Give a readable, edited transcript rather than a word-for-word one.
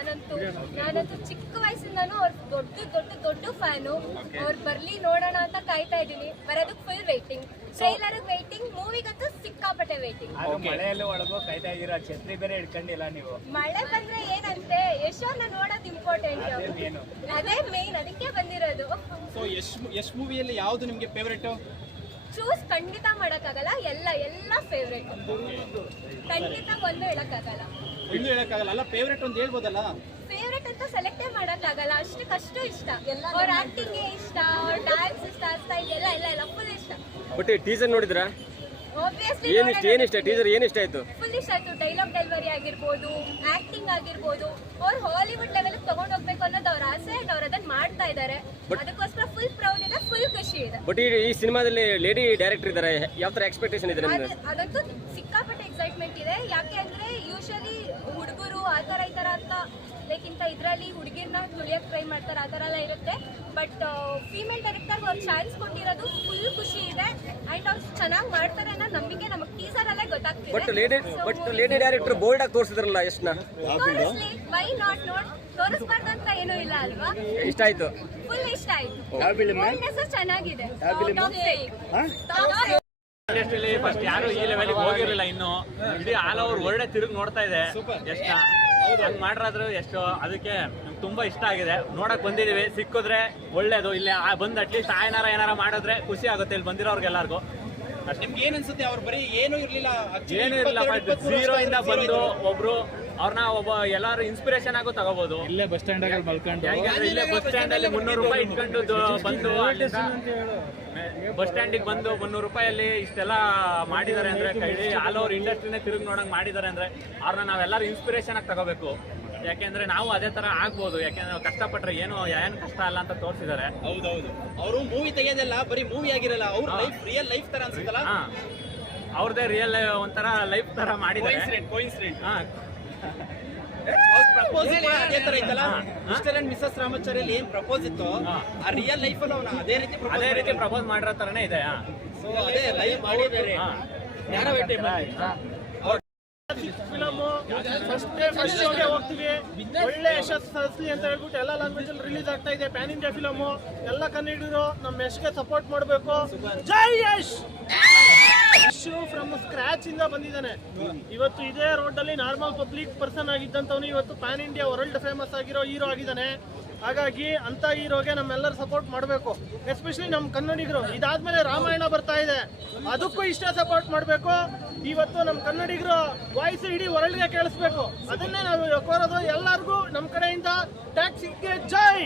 ನಾನಂತೂ ಚಿಕ್ಕ ವಯಸ್ಸಿಂದಾನು ಅವ್ರ ದೊಡ್ಡ ಫ್ಯಾನು. ಅವ್ರು ಬರ್ಲಿ ನೋಡೋಣ ಅಂತ ಕಾಯ್ತಾ ಇದೀನಿ. ಬರೋದಕ್ಕೆ ಫುಲ್ ವೇಟಿಂಗ್, ಟ್ರೈಲರ್ ವೇಟಿಂಗ್, ಮೂವಿಗಂತೂ ಸಿಕ್ಕಾಪಟ್ಟೆ ವೇಟಿಂಗ್. ಮಳೆಯಲ್ಲಿ ಒಳಗೋ ಕಾಯ್ತಾ ಇದೀರಾ, ಛತ್ರಿ ಬೇರೆ ಇಟ್ಕೊಂಡಿಲ್ಲ ನೀವು. ಮಳೆ ಬಂದ್ರೆ ಏನಂತೆ, ಯಶೋರ್ನ ನೋಡೋದು ಇಂಪಾರ್ಟೆಂಟ್, ಅದೇ ಮೇನ್, ಅದಕ್ಕೆ ಬಂದಿರೋದು. ಸೊ ಯಶ್ ಮೂವಿಯಲ್ಲಿ ಯಾವ್ದು ನಿಮ್ಗೆ ಫೇವರೇಟ್? ಚೂಸ್ ಖಂಡಿತ ಮಾಡಕ್ಕಾಗಲ್ಲ, ಎಲ್ಲ ಫೇವ್ರೇಟ್. ಖಂಡಿತ ಒಂದು ಹೇಳಕ್ಕಾಗಲ್ಲ, ಅಲ್ಲ ಫೇವರೇಟ್ ಒಂದು ಹೇಳ್ಬೋದಲ್ಲ. ಫೇವ್ರೇಟ್ ಅಂತ ಸೆಲೆಕ್ಟೇ ಮಾಡಕ್ಕಾಗಲ್ಲ, ಅಷ್ಟಕ್ಕಷ್ಟು ಇಷ್ಟ. ಅವ್ರ ಆಕ್ಟಿಂಗ್ ಇಷ್ಟ, ಅವ್ರ ಡ್ಯಾನ್ಸ್ ಇಷ್ಟ, ಸ್ಟೈಲ್ ಎಲ್ಲ ಫುಲ್ ಇಷ್ಟ. ಬಟ್ ಟೀಸರ್ ನೋಡಿದ್ರಾ? ಆಬ್ವಿಯಸ್ಲಿ ಏನಿಷ್ಟ ಟೀಸರ್ ಏನಿಷ್ಟ ಆಯ್ತು? ಫುಲ್ ಇಷ್ಟ ಆಯ್ತು. ಡೈಲಾಗ್ ಡೆಲಿವರಿ ಆಗಿರ್ಬೋದು, ಆಕ್ಟಿಂಗ್ ಆಗಿರ್ಬೋದು, ಅವ್ರು ಹಾಲಿವುಡ್ ಲೆವೆಲ್ ತಗೊಂಡ್ ಹೋಗ್ಬೇಕು ಅನ್ನೋದು ಅವ್ರ ಆಸೆ. ಅವ್ರು ಅದನ್ನ ಮಾಡ್ತಾ ಇದಾರೆ, ಅದಕ್ಕೋಸ್ಕರ ಫುಲ್ ಪ್ರೌಡ್ ಇದೆ, ಫುಲ್ ಖುಷಿ ಇದೆ. ಬಟ್ ಈ ಸಿನಿಮಾದಲ್ಲಿ ಲೇಡಿ ಡೈರೆಕ್ಟರ್ ಇದ್ದಾರೆ, ಯಾವ ತರ ಎಕ್ಸ್ಪೆಕ್ಟೇಷನ್ ಇದೆ ನಿಮ್ಗೆ? ಅದಂತೂ ಸಿಕ್ಕಾಪಟ್ಟೆ ಎಕ್ಸೈಟ್ಮೆಂಟ್ ಇದೆ. ಯಾಕೆ ಅಂದ್ರೆ ಯೂಶಲಿ ಹುಡುಗರು ಆ ತರ ಈ ತರ ಅಂತ ಲೈಕ್ ಇಂತ ಇದ್ರಲ್ಲಿ ಹುಡುಗಿರ್ನ ತುಳಿಯಕ್ ಟ್ರೈ ಮಾಡ್ತಾರೆ, ಆ ತರ ಎಲ್ಲ ಇರುತ್ತೆ. ಬಟ್ ಫೀಮೇಲ್ ಡೈರೆಕ್ಟರ್ ಅವ್ರು ಚಾನ್ಸ್ ಕೊಟ್ಟಿರೋದು ಫುಲ್ ಖುಷಿ ಇದೆ. ಅಂಡ್ ಅವ್ರು ಚೆನ್ನಾಗಿ ಮಾಡ್ತಾರೆ ಅನ್ನೋ ನಂಬಿಕೆ ನಮಗೆ ಟೀಸರ್ ಅಲ್ಲೇ ಗೊತ್ತಾಗ್ತಿದೆ. ಬಟ್ ಲೇಡಿ ಡೈರೆಕ್ಟರ್ ಬೋಲ್ಡ್ ಆಗಿ ತೋರಿಸಿದ್ರಲ್ಲ ಎಷ್ಟನ್ನ? ವೈ ನಾಟ್ ತೋರಿಸ್ಬಾರ್ದು ಅಂತ ಏನೂ ಇಲ್ಲ ಅಲ್ವಾ? ಇಷ್ಟ ಆಯ್ತು, ಫುಲ್ ಇಷ್ಟ ಆಯ್ತು. ಚೆನ್ನಾಗಿದೆ. ಇಂಡಸ್ಟ್ರಿಯಲ್ಲಿ ಫಸ್ಟ್ ಯಾರು ಈ ಲೆವೆಲ್ ಹೋಗಿರಲಿಲ್ಲ, ಇನ್ನು ಇಡೀ ಆಲ್ ಓವರ್ ವರ್ಲ್ಡ್ ತಿರುಗಿ ನೋಡ್ತಾ ಇದೆ ಎಷ್ಟ ಹಂಗ್ ಮಾಡ್ರಾದ್ರು ಎಷ್ಟು. ಅದಕ್ಕೆ ನಮ್ಗೆ ತುಂಬಾ ಇಷ್ಟ ಆಗಿದೆ, ನೋಡಕ್ ಬಂದಿದೀವಿ. ಸಿಕ್ಕಿದ್ರೆ ಒಳ್ಳೇದು, ಇಲ್ಲಿ ಬಂದು ಅಟ್ಲೀಸ್ಟ್ ಏನಾರ ಮಾಡಿದ್ರೆ ಖುಷಿ ಆಗುತ್ತೆ ಇಲ್ಲಿ ಬಂದಿರೋರ್ಗೆಲ್ಲರಿಗೂ. ನಿಮ್ಗೆ ಏನ್ ಅನ್ಸುತ್ತೆ? ಅವ್ರು ಬರೀ ಏನೂ ಇರ್ಲಿಲ್ಲ, ಝೀರೋ ಇಂದ ಬಂದು ಒಬ್ರು ಅವ್ರನ್ನ ಎಲ್ಲಾರು ಇನ್ಸ್ಪಿರೇಷನ್ ಆಗೋ ತಗೋಬಹುದು. ಇಲ್ಲೇ ಬಸ್ ಸ್ಟ್ಯಾಂಡ್ ಮಲ್ಕೊಂಡು, ಇಲ್ಲೇ ಬಸ್ ಸ್ಟ್ಯಾಂಡ್ ಅಲ್ಲಿ 300 ರೂಪಾಯಿ ಇಟ್ಕೊಂಡು ಬಂದು ಬಸ್ ಸ್ಟ್ಯಾಂಡಿಗೆ ಬಂದು 300 ರೂಪಾಯಲ್ಲಿ ಇಷ್ಟೆಲ್ಲ ಮಾಡಿದ್ದಾರೆ ಅಂದ್ರೆ, ಇಡೀ ಆಲ್ ಓವರ್ ಇಂಡಸ್ಟ್ರಿನೇ ತಿರುಗಿ ನೋಡಂಗ್ ಮಾಡಿದ್ದಾರೆ ಅಂದ್ರೆ ಅವ್ರನ್ನ ನಾವೆಲ್ಲರೂ ಇನ್ಸ್ಪಿರೇಷನ್ ಆಗಿ ತಗೋಬೇಕು. ಯಾಕೆಂದ್ರೆ ನಾವು ಅದೇ ತರ ಆಗ್ಬೋದು, ಯಾಕೆಂದ್ರೆ ನಾವು ಕಷ್ಟಪಟ್ರೆ ಏನು ಕಷ್ಟ ಅಲ್ಲ ಅಂತ ತೋರಿಸಿದ್ದಾರೆ. ಹೌದೌದು, ಅವರು ಮೂವಿ ತೆಗೆಯೋದೆಲ್ಲ ಬರೀ ಮೂವಿ ಆಗಿರಲ್ಲ, ಅವ್ರ ಲೈಫ್ ರಿಯಲ್ ಲೈಫ್ ತರ ಅನ್ಸುತ್ತಲ್ಲ. ಅವ್ರದೇ ರಿಯಲ್ ಒಂಥರ ಲೈಫ್ ತರ ಮಾಡಿದ್ದಾರೆ. ಪ್ರಪೋಸಲ್ ಅದೇ ತರ ಐತಲ್ಲ, ಮಿಸ್ಟರ್ ಅಂಡ್ ಮಿಸಸ್ ರಾಮಾಚಾರ್ಯಲ್ಲಿ ಏನ್ ಪ್ರಪೋಸ್ ಇತ್ತು, ಆ ರಿಯಲ್ ಲೈಫ್ ಅಲ್ಲಿ ಅವನು ಅದೇ ರೀತಿ ಪ್ರಪೋಸ್ ಮಾಡಿರೋ ತರನೇ ಇದೆ. ಸೊ ಅದೇ ಲೈಫ್ ಮಾಡಿದ್ದಾರೆ. ಫಸ್ಟ್ ಶೋಗೆ ಹೋಗ್ತೀವಿ, ಒಳ್ಳೆ ಯಶಸ್ಸು ತರಿಸ್ಲಿ ಅಂತ ಹೇಳ್ಬಿಟ್ಟು ಎಲ್ಲ ಲ್ಯಾಂಗ್ವೇಜ್ ಅಲ್ಲಿ ರಿಲೀಸ್ ಆಗ್ತಾ ಇದೆ. ಪ್ಯಾನ್ ಇಂಡಿಯಾ ಫಿಲಮು, ಎಲ್ಲ ಕನ್ನಡಿಗರು ನಮ್ಮ ಯಶ್ಗೆ ಸಪೋರ್ಟ್ ಮಾಡಬೇಕು. ಜೈ ಯಶ್! ಫ್ರಮ್ ಸ್ಕ್ರಾಚ್ ಇಂದ ಬಂದಿದ್ದಾನೆ. ಇವತ್ತು ಇದೇ ರೋಡ್ ಅಲ್ಲಿ ನಾರ್ಮಲ್ ಪಬ್ಲಿಕ್ ಪರ್ಸನ್ ಆಗಿದ್ದಂತವನು ಇವತ್ತು ಪ್ಯಾನ್ ಇಂಡಿಯಾ ವರ್ಲ್ಡ್ ಫೇಮಸ್ ಆಗಿರೋ ಹೀರೋ ಆಗಿದ್ದಾನೆ. ಹಾಗಾಗಿ ಅಂತ ಹೀರೋಗೆ ನಮ್ಮೆಲ್ಲರೂ ಸಪೋರ್ಟ್ ಮಾಡಬೇಕು, ಎಸ್ಪೆಷಲಿ ನಮ್ಮ ಕನ್ನಡಿಗರು. ಇದಾದ್ಮೇಲೆ ರಾಮಾಯಣ ಬರ್ತಾ ಇದೆ, ಅದಕ್ಕೂ ಇಷ್ಟ ಸಪೋರ್ಟ್ ಮಾಡಬೇಕು. ಇವತ್ತು ನಮ್ಮ ಕನ್ನಡಿಗರು ವಾಯ್ಸ್ ಇಡೀ ವರ್ಲ್ಡ್ಗೆ ಕೇಳಿಸ್ಬೇಕು, ಅದನ್ನೇ ನಾವು ಕೋರೋದು. ಎಲ್ಲರಿಗೂ ನಮ್ಮ ಕಡೆಯಿಂದ ಟ್ಯಾಕ್ಸಿಗೆ ಜೈ!